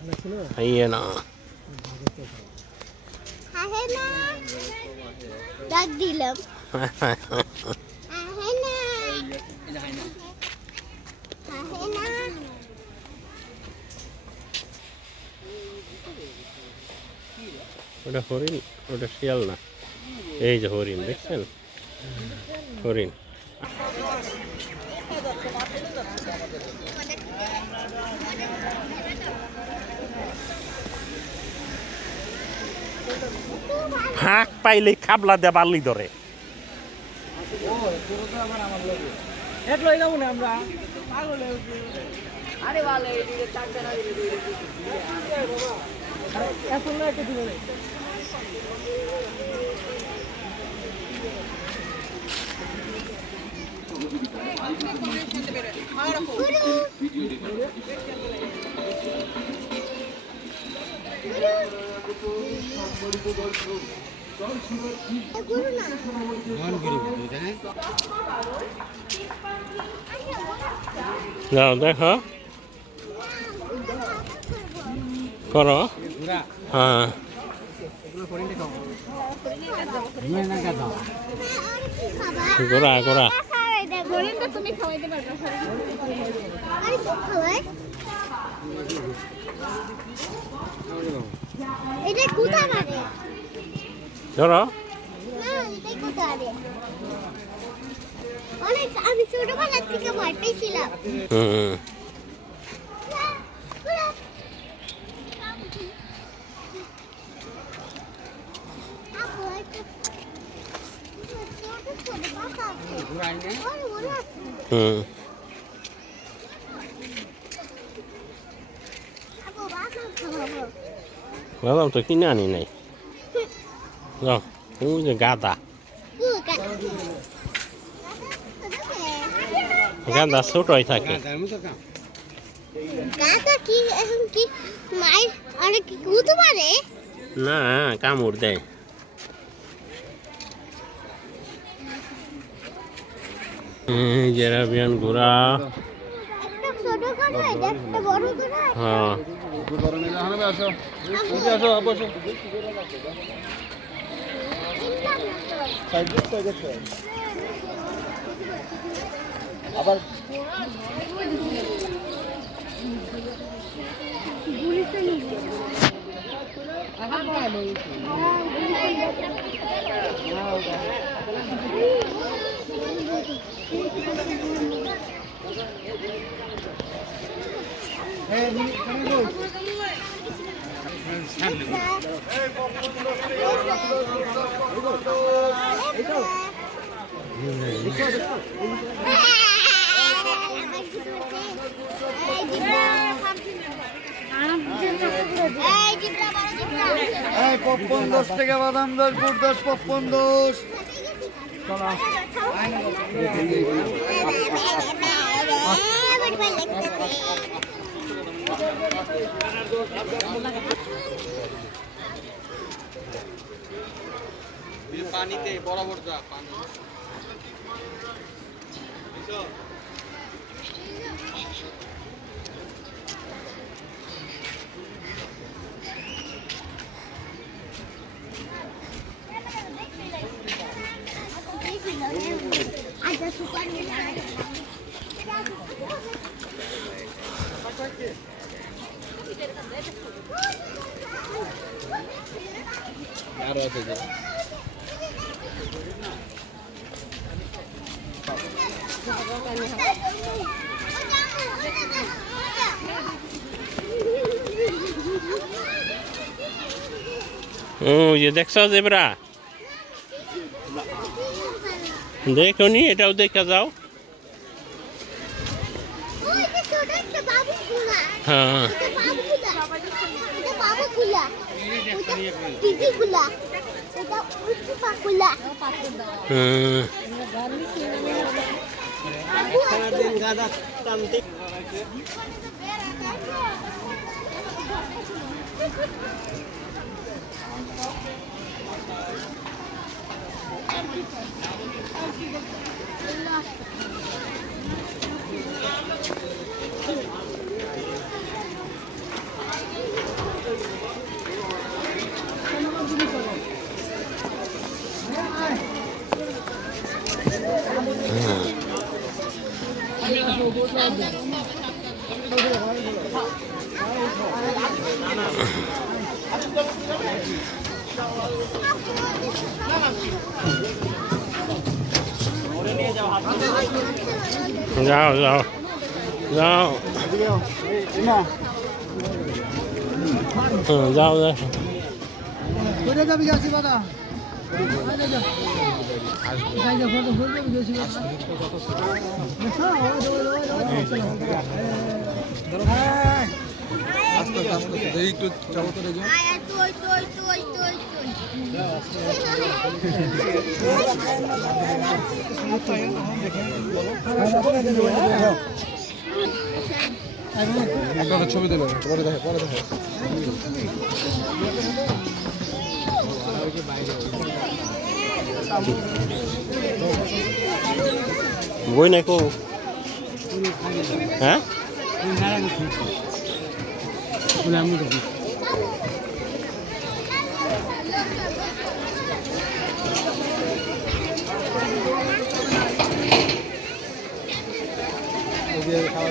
হাইয়েনা হাহেনা ডাক দিলাম হাহেনা হাহেনা ওটা হরিণ ওটা শিয়াল না এই যে হরিণ দেখছেন হরিণ ফাঁক পাইলে খাবলা দে বালি ধরে যাও দেখো করো হ্যাঁ গোড়া গোড়া তুমি খাওয়াইতে পারবে এটা কোথা মারে ধরো না এটা কোথা রে অনেক আমি ছোটবেলা থেকে ভয় পেয়েছিলাম হুম হুম বাদাম তো কিনে আনি নাই যাও ওই যে গাদা গাদা ছোটই থাকে গাদা কি এখন কি মাই অনেক কি কুতু পারে না কামড় দেয় যে আরাবিয়ান ঘোড়া একটা ছোট ঘোড়া একটা বড় ঘোড়া হ্যাঁ আবার পপকর্ন 10 টাকা বাদাম 10 বুট 10 পপকর্ন 10 পানিতে বরাবর যা পানি আরো আছে যে ও যে দেখছো জেব্রা দেখো নি এটাও দেখা যাও হ্যাঁ যাও যাও যাও যাও যাও কোথায় যাবি গেছি বাদা একটু চাবো তো রেখে একটা ছবি দিল পরে দেখে বই নাই কো হ্যাঁ খাওয়া